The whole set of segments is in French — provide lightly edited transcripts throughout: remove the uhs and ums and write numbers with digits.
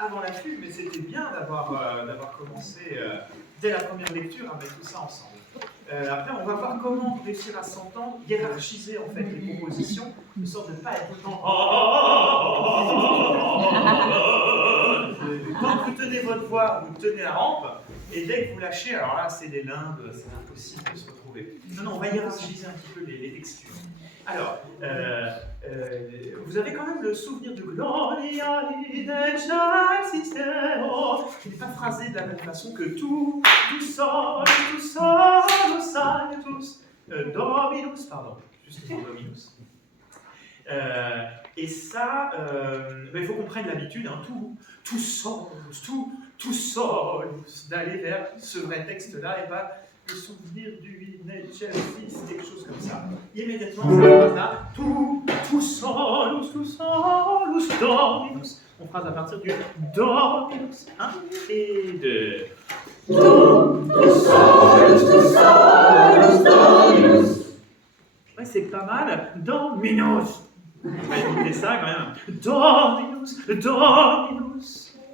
avant l'affût, mais c'était bien d'avoir commencé dès la première lecture à mettre tout ça ensemble. Après, on va voir comment réussir à s'entendre, hiérarchiser en fait les propositions, de sorte de ne pas être tout le temps. Tant que vous tenez votre voix, vous tenez la rampe, et dès que vous lâchez, alors là, c'est des limbes, c'est impossible de se retrouver. Non, on va hiérarchiser un petit peu les textures. Alors, vous avez quand même le souvenir de Gloria in Sistero, qui n'est pas phrasé de la même façon que tout sol, sanctus, Dominus, pardon, justement Dominus. Et ça, il faut qu'on prenne l'habitude, hein, tout sol, d'aller vers ce vrai texte-là et pas le souvenir du Netchelfis, quelque chose comme ça. Immédiatement, cette phrase-là, tout solus, Dominus. On phrase à partir du Dominus. 1 et 2. Tout solus, Dominus. Ouais, c'est pas mal. Dominus. On va écouter ça quand même. Dominus.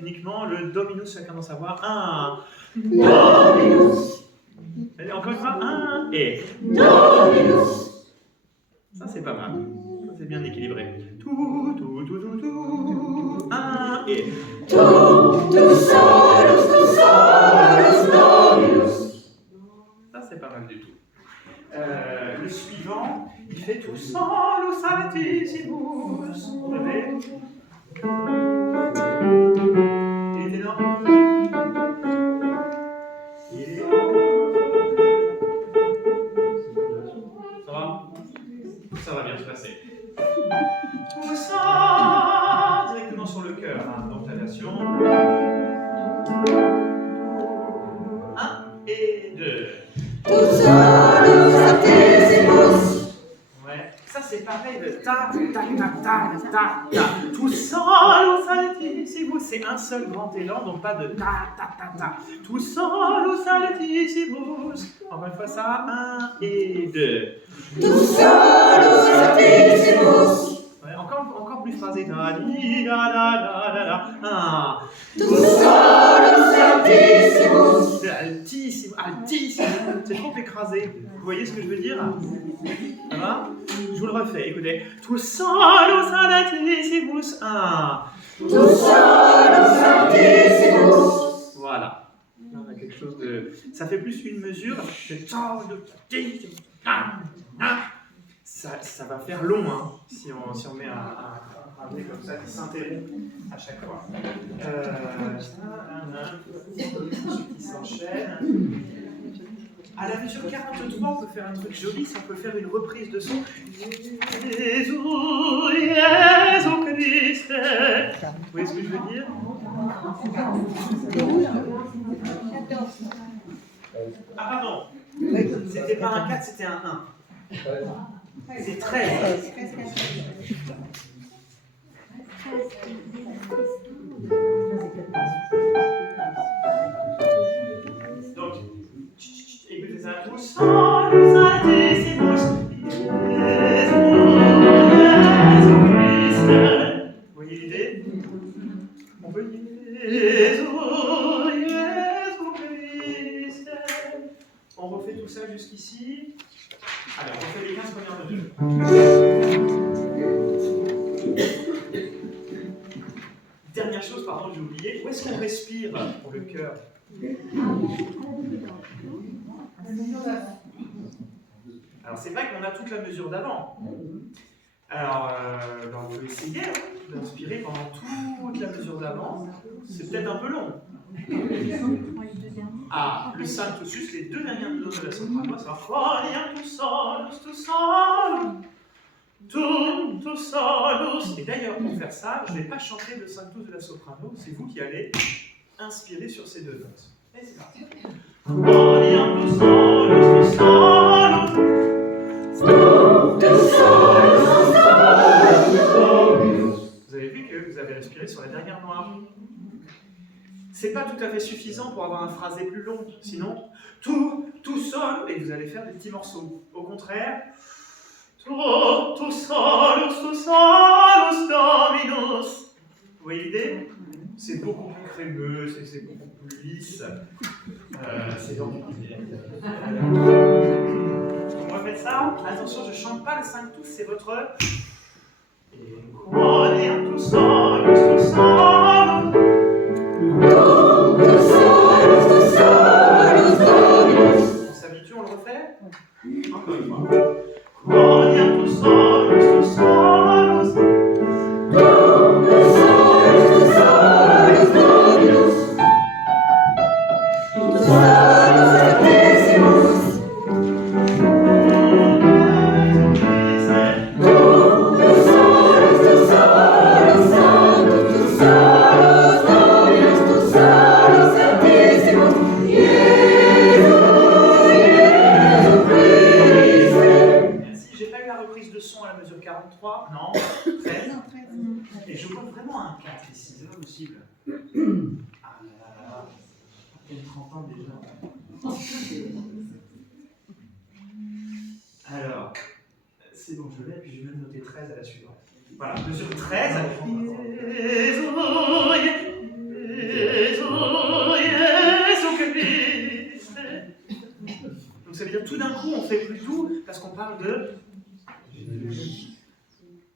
Uniquement le Dominus, chacun dans sa voix. 1. Dominus. Allez, encore une fois. 1 et Dominus. Ça, c'est pas mal. Ça, c'est bien équilibré. Tout. 1 et tout solus, Dominus. Ça, c'est pas mal du tout. Le suivant, il fait tout solus altissimus. Vous avez. Il est énorme. Ça va? Ça va bien se passer. Tout ça, directement sur le cœur, hein, donc la version. 1 et 2. Tout solus altissimus. Ouais, ça c'est pareil de ta. Tout solus altissimus, c'est un seul grand élan, donc pas de ta. Tout solus altissimus. Encore une fois ça, 1 et 2. Tout solus altissimus. Ouais, encore plus phrasé. Da. Tout solus altissimus. Altissimo. C'est trop écrasé. Vous voyez ce que je veux dire? Ça va? Je vous le refais, écoutez. Tout solus altissimus. 1. Tout solus altissimus. Voilà. On a quelque chose de. Ça fait plus une mesure. Ça va faire long, hein, si on met un phrasé comme ça qui s'interrompt à chaque fois. Qui s'enchaîne. À la mesure 43, on peut faire un truc joli, si on peut faire une reprise de son. Jésus Christ. Vous voyez ce que je veux dire? Ah pardon, c'était pas un 4, c'était un 1. C'est 13. Donc, écoutez ça. Tout solus altissimus. Vous voyez l'idée? On peut dire Jésus Christ. On refait tout ça jusqu'ici. Allez, on refait les 15 premières mesures. Dernière chose, pardon, j'ai oublié. Où est-ce qu'on respire pour le cœur? Alors, c'est vrai qu'on a toute la mesure d'avant. Alors, on peut essayer d'inspirer pendant toute la mesure d'avant. C'est peut-être un peu long. Ah, le Sanctus, les deux dernières notes de la soprano, ça va Folia tout solus. Tout solus. Et d'ailleurs, pour faire ça, je ne vais pas chanter le Sanctus de la soprano, c'est vous qui allez inspirer sur ces deux notes. Et c'est parti. Folia tout solus. Vous avez vu que vous avez respiré sur la dernière noire. C'est pas tout à fait suffisant pour avoir un phrasé plus long. Sinon, tout seul, et vous allez faire des petits morceaux. Au contraire, tout solus, Dominus. Vous voyez l'idée? C'est beaucoup plus crémeux, c'est beaucoup plus lisse. C'est donc. On refait ça. Attention, je ne chante pas le 5 tous, c'est votre. Et tout seul. On s'habitue, on le refait. Encore une fois. Tout de son à la mesure 43, non, 13. Et je vois vraiment un 4 ici, c'est pas possible. Ah là là là, il y a 30 ans déjà. Alors, c'est bon, je l'ai, puis je vais même noter 13 à la suivante. Voilà, mesure 13. Donc ça veut dire tout d'un coup on fait plus tout parce qu'on parle de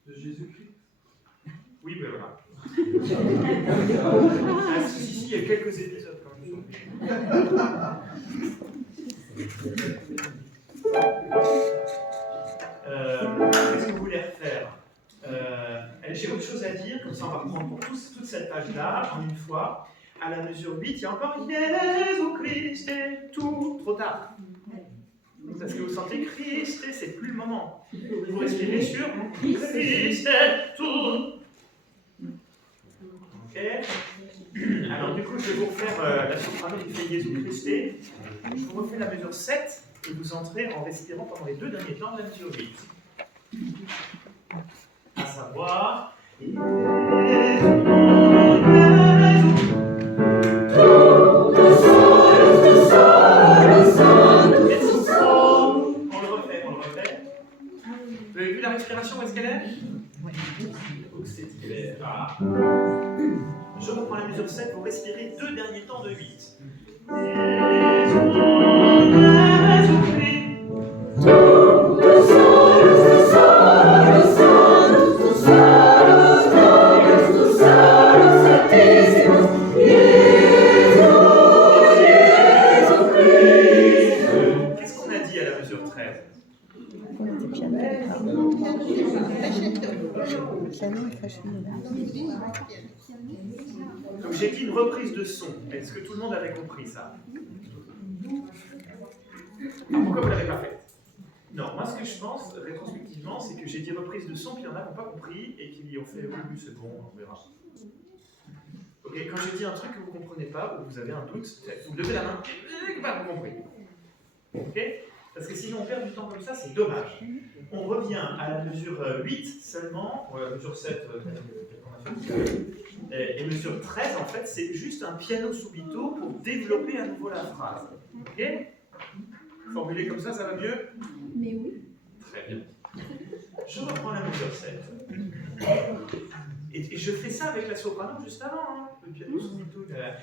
Jésus-Christ. Oui, ben voilà. Ah, si, il y a quelques épisodes quand même. Qu'est-ce que vous voulez refaire? J'ai autre chose à dire, comme ça on va reprendre pour toute cette page-là, en une fois. À la mesure 8, il y a encore Jésus-Christ et tout, trop tard. Parce que vous sentez Christ, c'est plus le moment. Vous respirez sur Christ et tout. Ok. Alors du coup, je vais vous refaire la soprano qui fait Jésus-Christ. Je vous refais la mesure 7 et vous entrez en respirant pendant les 2 derniers temps de la mesure 8. À savoir. Vous avez vu la respiration, où est-ce qu'elle est? Oui. Donc c'est hiver. Ah. Je reprends la mesure 7 pour respirer 2 derniers temps de 8. Qu'est-ce qu'on a dit à la mesure 13? Donc j'ai dit une reprise de son. Est-ce que tout le monde avait compris ça? Pourquoi vous ne l'avez pas fait? Non, moi ce que je pense, rétrospectivement, c'est que j'ai dit reprise de son, puis il y en a qui n'ont pas compris et qui ont fait oui, c'est bon, on verra. Ok, quand je dis un truc que vous ne comprenez pas, ou vous avez un doute, vous levez la main et vous compris. Ok? Parce que sinon on perd du temps comme ça, c'est dommage. On revient à la mesure 8 seulement, ou à la mesure 7, et mesure 13, en fait, c'est juste un piano subito pour développer à nouveau la phrase. Ok? Formulé comme ça va mieux? Mais oui. Très bien. Je reprends la mesure 7. Et je fais ça avec la soprano juste avant, hein, le piano subito de la...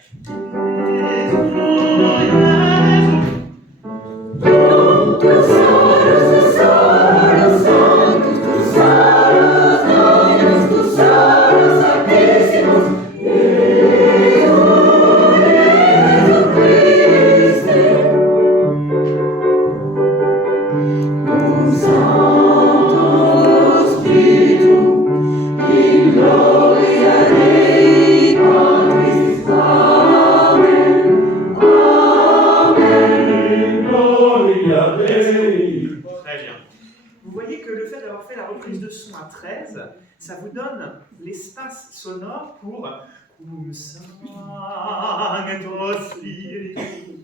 Ça vous donne l'espace sonore pour cum sancto spiritu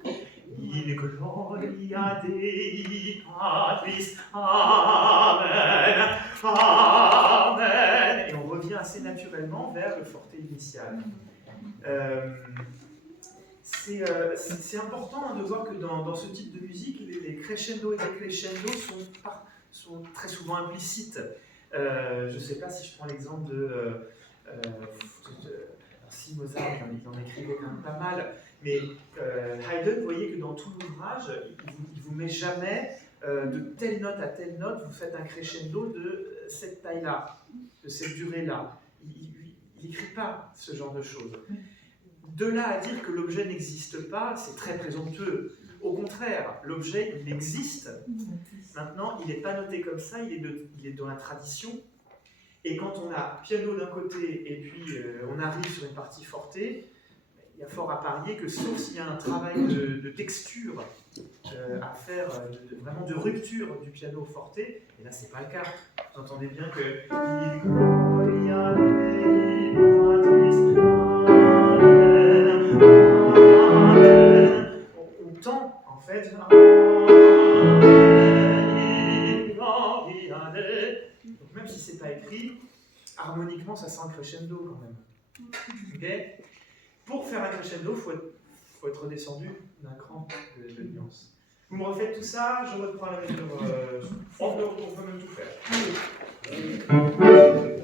in gloria Dei Patris. Amen. Amen. Et on revient assez naturellement vers le forte initial. C'est important de voir que dans ce type de musique, les crescendo et décrescendo sont très souvent implicites. Je ne sais pas si je prends l'exemple de si Mozart, il en écrivait quand même pas mal, mais Haydn, vous voyez que dans tout l'ouvrage, il ne vous met jamais de telle note à telle note, vous faites un crescendo de cette taille-là, de cette durée-là. Il n'écrit pas ce genre de choses. De là à dire que l'objet n'existe pas, c'est très présomptueux. Au contraire, l'objet, il existe. Maintenant, il n'est pas noté comme ça, il est dans la tradition. Et quand on a piano d'un côté et puis on arrive sur une partie forte, il y a fort à parier que sauf s'il y a un travail de texture à faire, vraiment de rupture du piano forte, et là c'est pas le cas. Vous entendez bien que on tend en fait. Donc même si c'est pas écrit, harmoniquement ça sent le crescendo quand même. Okay. Pour faire un crescendo, il faut être redescendu d'un cran de nuance. Vous me refaites tout ça, je reprends la mesure. On peut même tout faire.